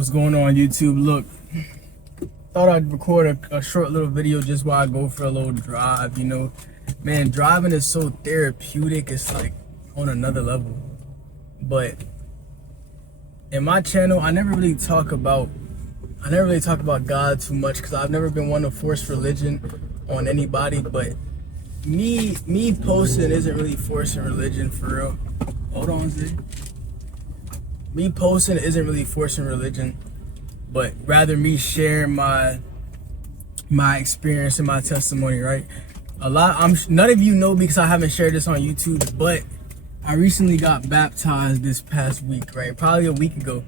What's going on, YouTube? Look, thought I'd record a short little video just while I go for a little drive. You know, man, driving is so therapeutic. It's like on another level. But in my channel, I never really talk about God too much because I've never been one to force religion on anybody. But me posting isn't really forcing religion for real. Hold on, Z. Me posting isn't really forcing religion, but rather me sharing my experience and my testimony, right? None of you know because I haven't shared this on YouTube, but I recently got baptized this past week, right? Probably a week ago,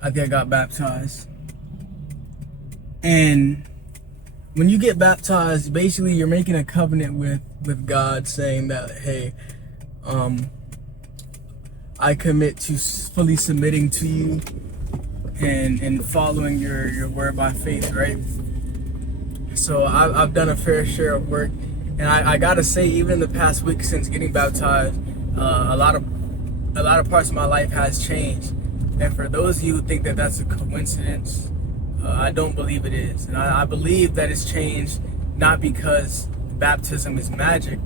I think I got baptized. And when you get baptized, basically you're making a covenant with God, saying that, hey, I commit to fully submitting to you and following your word by faith, right? So I've done a fair share of work, and I gotta say, even in the past week since getting baptized, a lot of parts of my life has changed. And for those of you who think that that's a coincidence, I don't believe it is. And I believe that it's changed not because baptism is magic,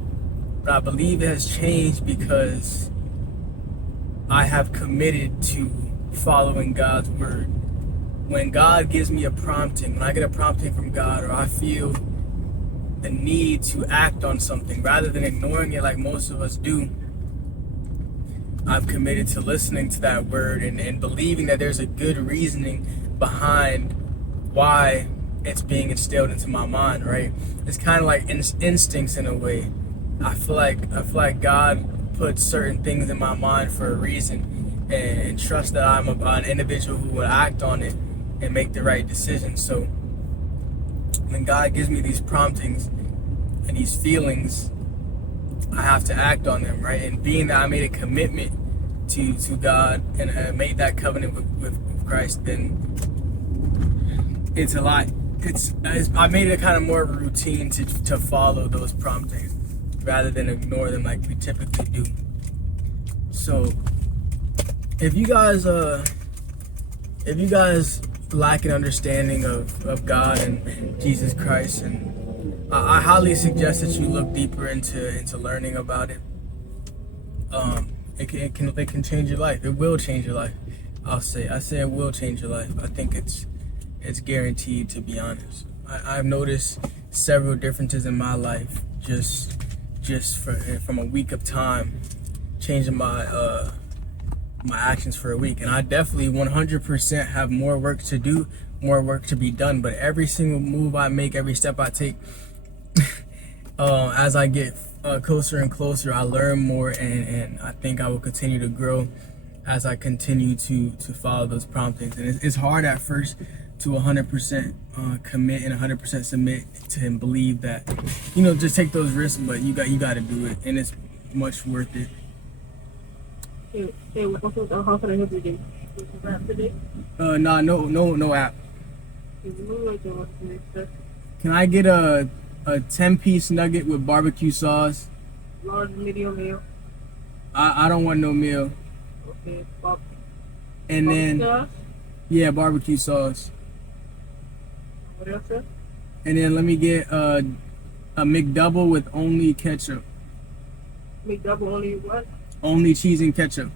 but I believe it has changed because I have committed to following God's word. When God gives me a prompting, when I get a prompting from God, or I feel the need to act on something rather than ignoring it like most of us do, I'm committed to listening to that word and believing that there's a good reasoning behind why it's being instilled into my mind, right? It's kind of like instincts in a way. I feel like God put certain things in my mind for a reason, and trust that I'm an individual who will act on it and make the right decision. So when God gives me these promptings and these feelings, I have to act on them, right? And being that I made a commitment to God and I made that covenant with Christ, then it's a lot. I made it kind of more of a routine to follow those promptings rather than ignore them like we typically do. So if you guys lack an understanding of God and Jesus Christ, and I highly suggest that you look deeper into learning about it. It can change your life. It will change your life. I say it will change your life. I think it's guaranteed, to be honest. I've noticed several differences in my life just from a week of time, changing my actions for a week. And I definitely 100% have more work to do, more work to be done. But every single move I make, every step I take, as I get closer and closer, I learn more, and I think I will continue to grow as I continue to follow those promptings. And it's hard at first to 100% commit and 100% submit to and believe that, just take those risks, but you got to do it, and it's much worth it. Hey, how can I help you today? Is the app today? No app. Can I get a 10-piece nugget with barbecue sauce? Large, medium, meal. I don't want no meal. Okay, and then sauce? Yeah, barbecue sauce. What else, sir? And then let me get a McDouble with only ketchup. McDouble only what? Only cheese and ketchup.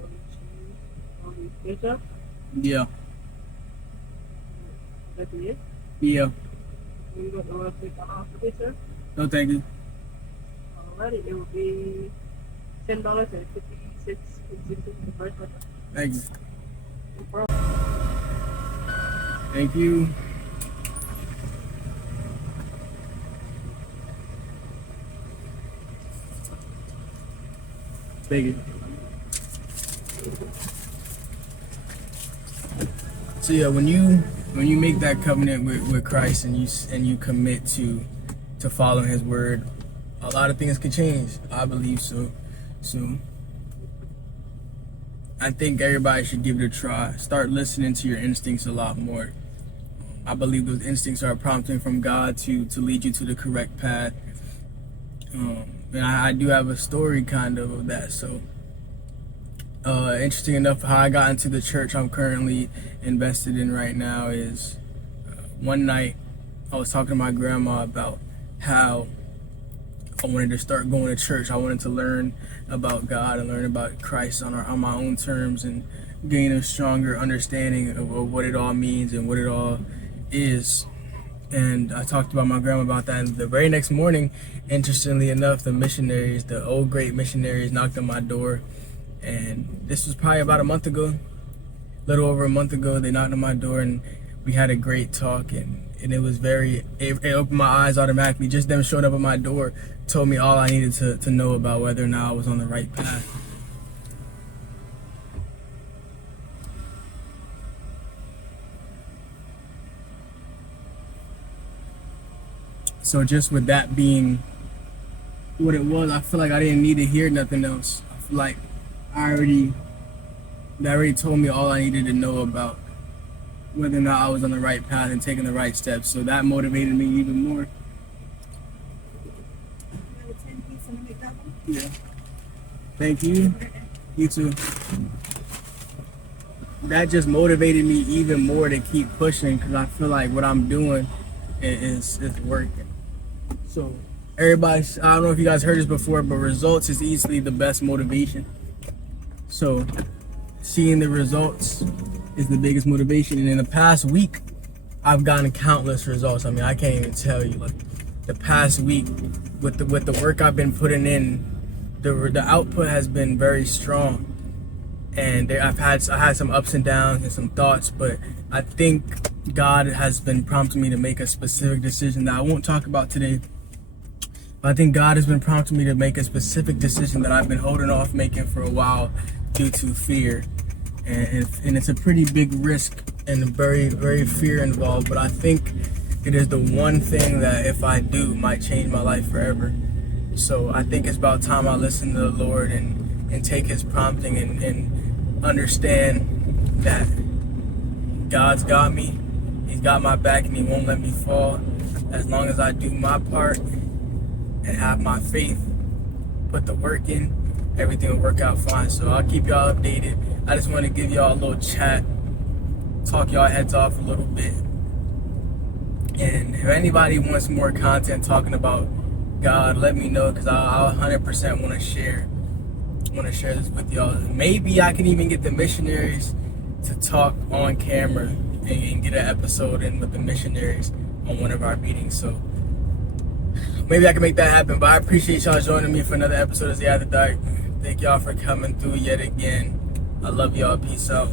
Only cheese, only ketchup. Yeah. That's it? Yeah. You don't know what to take off for this, sir? No, thank you. Alrighty, it will be $10.56 the first one. Thank you. No problem. Thank you. Thank you. So yeah, when you make that covenant with Christ and you commit to following His word, a lot of things can change. I believe so. So I think everybody should give it a try. Start listening to your instincts a lot more. I believe those instincts are prompting from God to lead you to the correct path. And I do have a story kind of that. So Interesting enough, how I got into the church I'm currently invested in right now is one night I was talking to my grandma about how I wanted to start going to church. I wanted to learn about God and learn about Christ on my own terms and gain a stronger understanding of what it all means and what it all is. And I talked about my grandma about that. And the very next morning, interestingly enough, the old great missionaries knocked on my door. And this was probably about a month ago, a little over a month ago. They knocked on my door and we had a great talk. And it was it opened my eyes automatically. Just them showing up at my door told me all I needed to know about whether or not I was on the right path. So just with that being what it was, I feel like I didn't need to hear nothing else. I feel like they already told me all I needed to know about whether or not I was on the right path and taking the right steps. So that motivated me even more. Yeah. Thank you. You too. That just motivated me even more to keep pushing because I feel like what I'm doing is working. So everybody, I don't know if you guys heard this before, but results is easily the best motivation. So seeing the results is the biggest motivation. And in the past week, I've gotten countless results. I mean, I can't even tell you. Like the past week, with the work I've been putting in, the output has been very strong. And I had some ups and downs and some thoughts, but I think God has been prompting me to make a specific decision that I won't talk about today. But I think God has been prompting me to make a specific decision that I've been holding off making for a while due to fear. And it's a pretty big risk and very, very fear involved. But I think it is the one thing that if I do might change my life forever. So I think it's about time I listen to the Lord and take his prompting and understand that God's got me. He's got my back and he won't let me fall. As long as I do my part and have my faith, put the work in, everything will work out fine. So I'll keep y'all updated. I just want to give y'all a little chat, talk y'all heads off a little bit. And if anybody wants more content talking about God, let me know because I'll 100% want to share this with y'all. Maybe I can even get the missionaries to talk on camera and get an episode in with the missionaries on one of our meetings. So maybe I can make that happen. But I appreciate y'all joining me for another episode of The After Dark. Thank y'all for coming through yet again. I love y'all. Peace out.